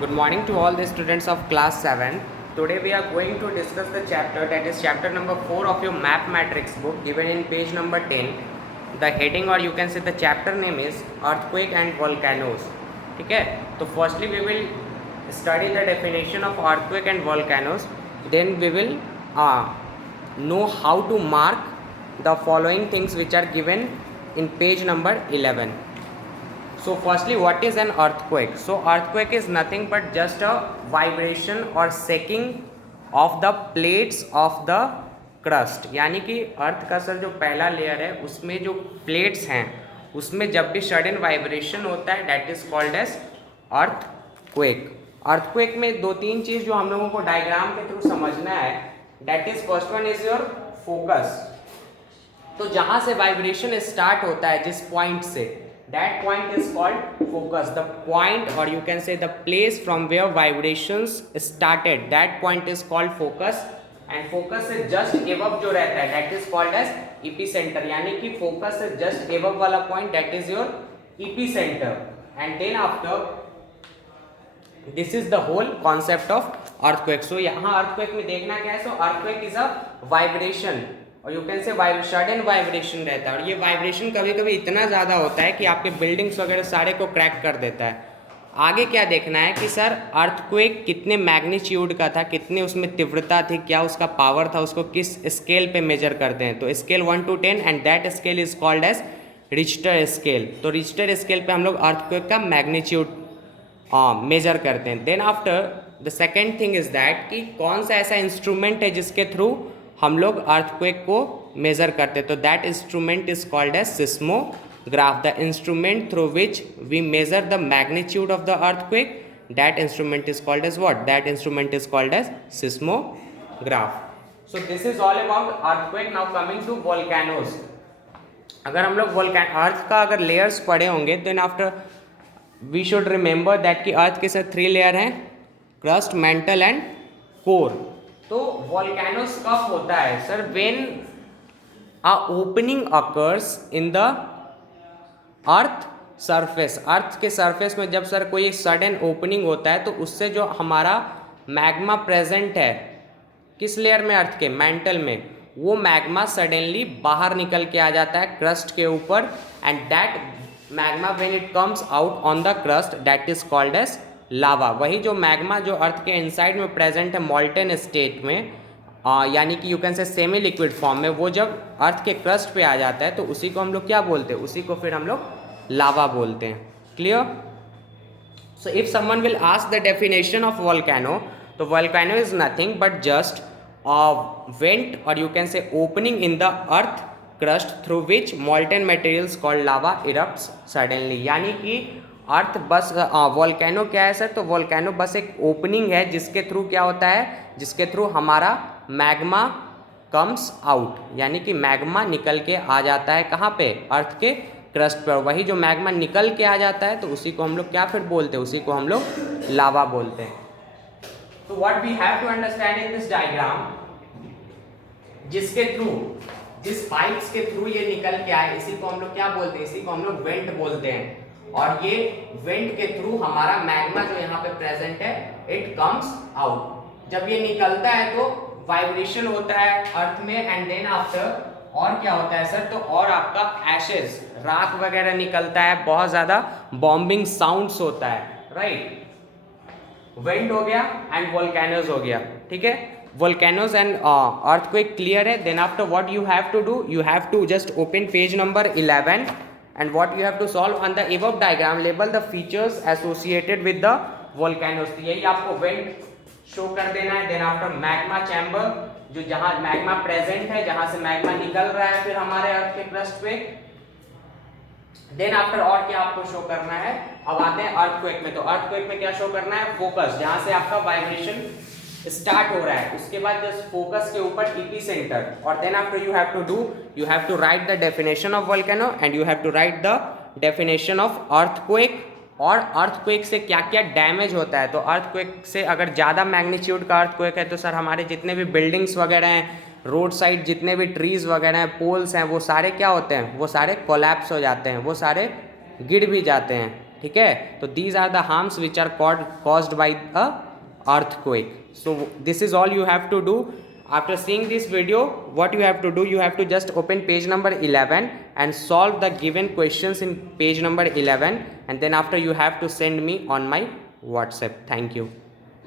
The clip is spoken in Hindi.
Good morning to all the students of class 7. Today we are going to discuss the chapter, that is chapter number 4 of your mathematics book, given in page number 10. The heading, or you can say the chapter name, is earthquake and volcanoes. ठीक है, तो firstly we will study the definition of earthquake and volcanoes. Then we will know how to mark the following things which are given in page number 11. So firstly, what is an earthquake? So earthquake is nothing but just a vibration or shaking of the plates of the crust. यानी कि अर्थ का सर जो पहला लेयर है उसमें जो प्लेट्स हैं उसमें जब भी सडन वाइब्रेशन होता है that is called as earthquake. Earthquake में दो तीन चीज़ जो हम लोगों को डायग्राम के थ्रू समझना है, that is first one is your focus. तो जहाँ से वाइब्रेशन स्टार्ट होता है जिस पॉइंट से, that point is called focus. The point, or you can say the place from where vibrations started, that point is called focus. And focus से just above जो रहता है that is called as epicenter. यानी कि focus से just above वाला point that is your epicenter. And then after this is the whole concept of earthquake. So यहाँ earthquake में देखना क्या है? So earthquake is a vibration, और यू कैन से सडन वाइब्रेशन रहता है. और ये वाइब्रेशन कभी कभी इतना ज़्यादा होता है कि आपके बिल्डिंग्स वगैरह सारे को क्रैक कर देता है. आगे क्या देखना है कि सर अर्थक्वेक कितने मैग्नीट्यूड का था, कितने उसमें तीव्रता थी, क्या उसका पावर था, उसको किस स्केल पे मेजर करते हैं. तो scale 1 to 10 and that scale is called as Richter scale. तो रिच्टर स्केल पे हम लोग अर्थक्वेक का मैग्नीट्यूड मेजर करते हैं. Then after the second thing is that कि कौन सा ऐसा इंस्ट्रूमेंट है जिसके थ्रू हम लोग अर्थक्वेक को मेज़र करते. तो that instrument is called as seismograph. The instrument through which we measure the magnitude of the earthquake, that instrument is called as what? That instrument is called as seismograph. So this is all about earthquake. Now coming to volcanoes. अगर हम लोग अर्थ का अगर लेयर्स पढ़े होंगे then after we should remember that कि अर्थ के साथ 3 लेयर हैं, क्रस्ट, मेंटल एंड कोर. तो वोल्केनोस कब होता है sir? When a opening occurs in the earth surface. Earth के सरफेस में जब सर कोई सडन ओपनिंग होता है तो उससे जो हमारा मैग्मा प्रेजेंट है किस लेयर में? अर्थ के मेंटल में. वो मैग्मा सडनली बाहर निकल के आ जाता है क्रस्ट के ऊपर. And that magma when it comes out on the crust that is called as lava. वही जो मैग्मा जो अर्थ के इनसाइड में प्रेजेंट है मॉल्टेन स्टेट में, यानी कि यू कैन से सेमी लिक्विड फॉर्म में, वो जब अर्थ के क्रस्ट पे आ जाता है तो उसी को हम लोग क्या बोलते हैं? उसी को फिर हम लोग लावा बोलते हैं. Clear? So if someone will ask the definition of volcano, तो volcano is nothing but just vent, और you can say opening in the earth crust through which molten materials called lava erupts suddenly. यानी कि अर्थ बस वोल्केनो क्या है सर? तो वोल्केनो बस एक ओपनिंग है जिसके थ्रू क्या होता है? जिसके थ्रू हमारा मैग्मा कम्स आउट, यानी कि मैग्मा निकल के आ जाता है कहाँ पे? अर्थ के क्रस्ट पर. वही जो मैग्मा निकल के आ जाता है तो उसी को हम लोग क्या फिर बोलते हैं? उसी को हम लोग लावा बोलते हैं. तो what we have to understand in this diagram, जिसके थ्रू, जिस पाइप्स के थ्रू ये निकल के आए इसी को हम लोग क्या बोलते हैं? इसी को हम लोग वेंट बोलते हैं. और ये वेंट के थ्रू हमारा मैग्मा जो यहाँ पे प्रेजेंट है इट कम्स आउट. जब ये निकलता है तो वाइब्रेशन होता है अर्थ में. एंड देन आफ्टर और क्या होता है सर? तो और आपका एशेस, राख वगैरह निकलता है, बहुत ज़्यादा बॉम्बिंग साउंड्स होता है. राइट, वेंट हो गया एंड वोल्केनोज हो गया. ठीक है, वोल्केनोज एंड अर्थक्वेक क्लियर है. Then after what you have to do? You have to just open page number 11 and what you have to solve on the above diagram, label the features associated with the volcanoes. तो यही आपको वेंट शो कर देना है. देन आफ्टर मैग्मा चैम्बर, जो जहां मैग्मा प्रेजेंट है, जहां से मैग्मा निकल रहा है फिर हमारे अर्थ के क्रस्ट पे. देन आफ्टर और क्या आपको शो करना है? अब आते हैं अर्थक्वेक में. तो अर्थक्वेक में क्या शो करना है? फोकस, जहां से आपका वाइब्रेशन स्टार्ट हो रहा है. उसके बाद जस्ट फोकस के ऊपर एपिसेंटर. और then after you have to do, you have to write the definition of volcano and you have to write the definition of earthquake. और अर्थक्वेक से क्या क्या डैमेज होता है? तो अर्थक्वेक से अगर ज़्यादा मैग्नीट्यूड का अर्थक्वेक है तो सर हमारे जितने भी बिल्डिंग्स वगैरह हैं, रोड साइड जितने भी ट्रीज वगैरह हैं, पोल्स हैं, वो सारे क्या होते हैं? वो सारे कोलैप्स हो जाते हैं, वो सारे गिर भी जाते हैं. ठीक है. तो these are the harms which are caused by a earthquake. So this is all you have to do. After seeing this video, what you have to do, you have to just open page number 11 and solve the given questions in page number 11, and then after you have to send me on my WhatsApp. Thank you.